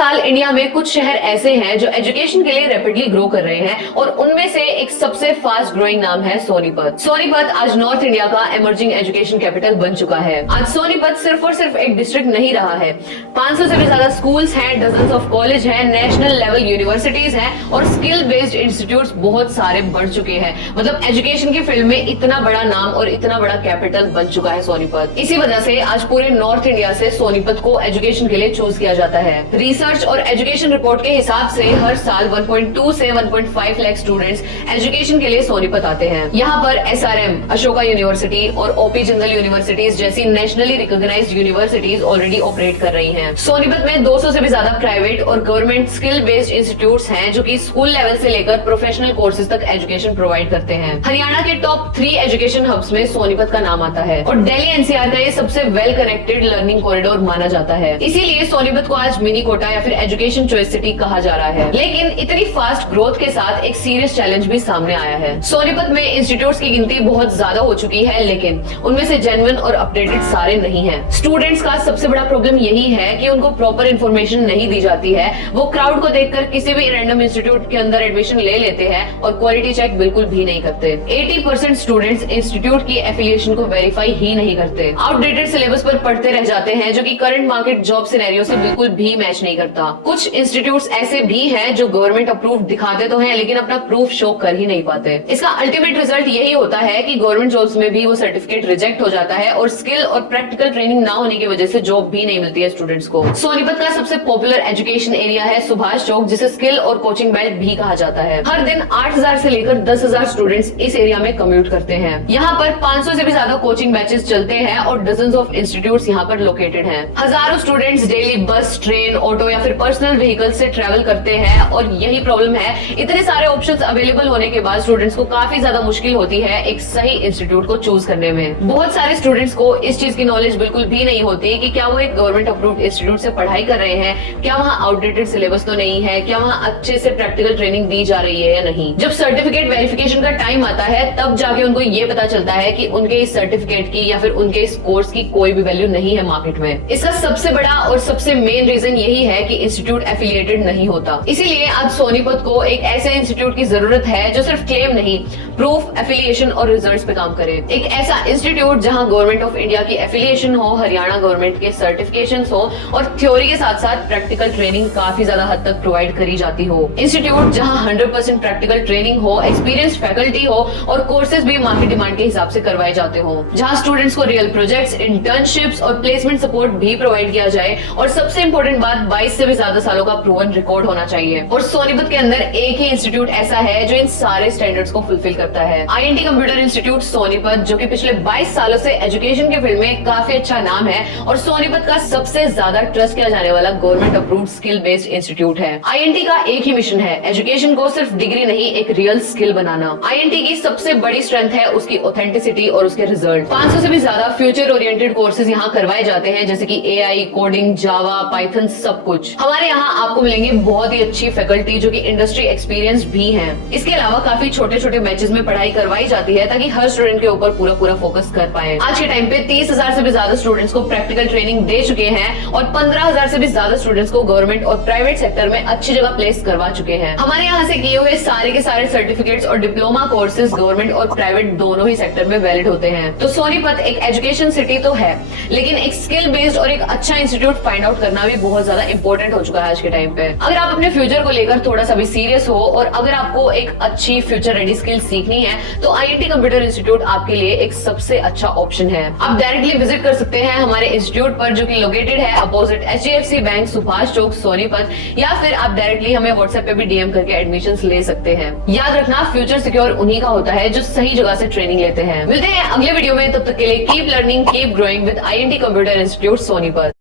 साल इंडिया में कुछ शहर ऐसे हैं जो एजुकेशन के लिए रैपिडली ग्रो कर रहे हैं और उनमें से एक सबसे फास्ट ग्रोइंग नाम है सोनीपत। सोनीपत आज नॉर्थ इंडिया का इमर्जिंग एजुकेशन कैपिटल बन चुका है। आज सोनीपत सिर्फ और सिर्फ एक डिस्ट्रिक्ट नहीं रहा है। 500 से भी ज्यादा स्कूल्स हैं, डजन्स ऑफ कॉलेज हैं, नेशनल लेवल यूनिवर्सिटीज हैं और स्किल बेस्ड इंस्टीट्यूट्स बहुत सारे बढ़ चुके हैं। मतलब एजुकेशन की फील्ड में इतना बड़ा नाम और इतना बड़ा कैपिटल बन चुका है सोनीपत। इसी वजह से आज पूरे नॉर्थ इंडिया से सोनीपत को एजुकेशन के लिए चूज किया जाता है। रिसर्च और एजुकेशन रिपोर्ट के हिसाब से हर साल 1.2 से 1.5 लाख स्टूडेंट्स एजुकेशन के लिए सोनीपत आते हैं। यहाँ पर SRM, अशोका यूनिवर्सिटी और OP जिंदल यूनिवर्सिटीज जैसी nationally recognised universities already operate कर रही हैं। सोनीपत में 200 से भी ज्यादा प्राइवेट और गवर्नमेंट स्किल बेस्ड इंस्टीट्यूट्स हैं जो कि स्कूल लेवल से लेकर प्रोफेशनल कोर्सेज तक एजुकेशन प्रोवाइड करते हैं। हरियाणा के टॉप 3 एजुकेशन हब्स में सोनीपत का नाम आता है और दिल्ली NCR का ये सबसे वेल कनेक्टेड लर्निंग कॉरिडोर माना जाता है। इसीलिए सोनीपत को आज मिनी कोटा या फिर एजुकेशन चॉइस सिटी कहा जा रहा है। लेकिन इतनी फास्ट ग्रोथ के साथ एक सीरियस चैलेंज भी सामने आया है। सोनीपत में इंस्टीट्यूट्स की गिनती बहुत ज्यादा हो चुकी है, लेकिन उनमें से जेन्युइन और अपडेटेड सारे नहीं हैं। स्टूडेंट्स का सबसे बड़ा प्रॉब्लम यही है कि उनको प्रॉपर इन्फॉर्मेशन नहीं दी जाती है। वो क्राउड को देखकर किसी भी रैंडम इंस्टीट्यूट के अंदर एडमिशन ले लेते हैं और क्वालिटी चेक बिल्कुल भी नहीं करते। 80% स्टूडेंट्स इंस्टीट्यूट की एफिलिएशन को वेरीफाई ही नहीं करते। आउटडेटेड सिलेबस पर पढ़ते रह जाते हैं जो कि करंट मार्केट जॉब सिनेरियो से बिल्कुल भी मैच नहीं करता। कुछ इंस्टीट्यूट्स ऐसे भी हैं जो गवर्नमेंट अप्रूव दिखाते तो हैं लेकिन अपना प्रूफ शो कर ही नहीं पाते। इसका अल्टीमेट रिजल्ट यही होता है कि गवर्नमेंट जॉब्स में भी वो सर्टिफिकेट रिजेक्ट हो जाता है और स्किल और प्रैक्टिकल ट्रेनिंग ना होने की वजह से जॉब भी नहीं मिलती है स्टूडेंट्स को। सोनीपत का सबसे पॉपुलर एजुकेशन एरिया है सुभाष चौक, जिसे स्किल और कोचिंग बेल्ट भी कहा जाता है। हर दिन 8000 से लेकर 10,000 स्टूडेंट्स इस एरिया में कम्यूट करते हैं। यहाँ पर 500 से भी ज्यादा कोचिंग बैचेस चलते हैं और डजन्स ऑफ इंस्टीट्यूट्स यहाँ पर लोकेटेड हैं। हजारों स्टूडेंट्स डेली बस, ट्रेन, ऑटो या फिर पर्सनल व्हीकल से ट्रैवल करते हैं और यही प्रॉब्लम है। इतने सारे ऑप्शंस अवेलेबल होने के बाद स्टूडेंट्स को काफी ज्यादा मुश्किल होती है एक सही इंस्टीट्यूट को चूज करने में। बहुत सारे स्टूडेंट्स को इस चीज की नॉलेज बिल्कुल भी नहीं होती कि क्या वो एक गवर्नमेंट अप्रूव्ड इंस्टीट्यूट से पढ़ाई कर रहे हैं, क्या वहाँ आउटडेटेड सिलेबस तो नहीं है, क्या वहाँ अच्छे से प्रैक्टिकल ट्रेनिंग दी जा रही है या नहीं। जब सर्टिफिकेट वेरिफिकेशन का टाइम आता है तब जाके उनको ये पता चलता है कि उनके इस सर्टिफिकेट की या फिर उनके इस कोर्स की कोई भी वैल्यू नहीं है मार्केट में। इसका सबसे बड़ा और सबसे मेन रीजन यही है कि इंस्टीट्यूट एफिलिएटेड नहीं होता। इसीलिए आज सोनीपत को एक ऐसे इंस्टीट्यूट की जरूरत है जो सिर्फ क्लेम नहीं, प्रूफ, एफिलिएशन और रिजल्ट्स पे काम करे। एक ऐसा इंस्टीट्यूट जहां गवर्नमेंट ऑफ इंडिया की एफिलिएशन हो, हरियाणा गवर्नमेंट के सर्टिफिकेशंस हो और थ्योरी के साथ साथ प्रैक्टिकल ट्रेनिंग काफी ज्यादा हद तक प्रोवाइड करी जाती हो। इंस्टीट्यूट जहां 100% प्रैक्टिकल ट्रेनिंग हो, एक्सपीरियंस्ड फैकल्टी हो और कोर्सेज भी मार्केट डिमांड के हिसाब से करवाए जाते हो। जहां स्टूडेंट्स को रियल प्रोजेक्ट्स, इंटर्नशिप्स और प्लेसमेंट सपोर्ट भी प्रोवाइड किया जाए और सबसे इंपॉर्टेंट बात 22 से भी ज्यादा सालों का प्रूवन रिकॉर्ड होना चाहिए। और सोनीपत के अंदर एक ही इंस्टीट्यूट ऐसा है जो इन सारे स्टैंडर्ड्स को फुलफिल करता है। INT कंप्यूटर इंस्टीट्यूट सोनीपत, जो कि पिछले 22 सालों से एजुकेशन के फील्ड में काफी अच्छा नाम है और सोनीपत का सबसे ज्यादा ट्रस्ट किया जाने वाला government approved skill based institute है। INT का एक ही मिशन है, एजुकेशन को सिर्फ डिग्री नहीं एक रियल स्किल बनाना। INT की सबसे बड़ी स्ट्रेंथ है उसकी ऑथेंटिसिटी और उसके रिजल्ट। 500 से भी ज्यादा फ्यूचर ओरिएंटेड कोर्सेज यहाँ करवाए जाते हैं जैसे कि AI, कोडिंग, जावा, पाइथन, सब कुछ। हमारे यहाँ आपको मिलेंगे बहुत ही अच्छी फैकल्टी जो कि इंडस्ट्री एक्सपीरियंस भी हैं। इसके अलावा काफी छोटे छोटे बैचेस में पढ़ाई करवाई जाती है ताकि हर स्टूडेंट के ऊपर पूरा फोकस कर पाए। आज के टाइम पे 30,000 से भी ज्यादा स्टूडेंट्स को प्रैक्टिकल ट्रेनिंग दे चुके हैं और 15,000 से भी ज्यादा स्टूडेंट्स को गवर्नमेंट और प्राइवेट सेक्टर में अच्छी जगह प्लेस करवा चुके हैं। हमारे यहाँ से किए हुए सारे के सारे सर्टिफिकेट्स और डिप्लोमा कोर्सेज गवर्नमेंट और प्राइवेट दोनों ही सेक्टर में वैलिड होते हैं। तो सोनीपत एक एजुकेशन सिटी तो है, लेकिन एक स्किल बेस्ड और एक अच्छा इंस्टीट्यूट फाइंड आउट करना भी बहुत ज्यादा इंपॉर्टेंट हो चुका है आज के टाइम पे। अगर आप अपने फ्यूचर को लेकर थोड़ा सा भी सीरियस हो और अगर आपको एक अच्छी फ्यूचर रेडी स्किल सीखनी है तो INT कंप्यूटर इंस्टीट्यूट आपके लिए एक सबसे अच्छा ऑप्शन है। आप डायरेक्टली विजिट कर सकते हैं हमारे इंस्टीट्यूट पर जो कि लोकेटेड है opposite HDFC bank, Subhash Chowk, Sonipat, या फिर आप डायरेक्टली हमें व्हाट्सएप पे भी DM करके एडमिशंस ले सकते हैं। याद रखना, फ्यूचर सिक्योर उन्हीं का होता है जो सही जगह से ट्रेनिंग लेते हैं। मिलते हैं अगले वीडियो में, तब तक के लिए keep learning, keep growing with INT computer institute Sonipat.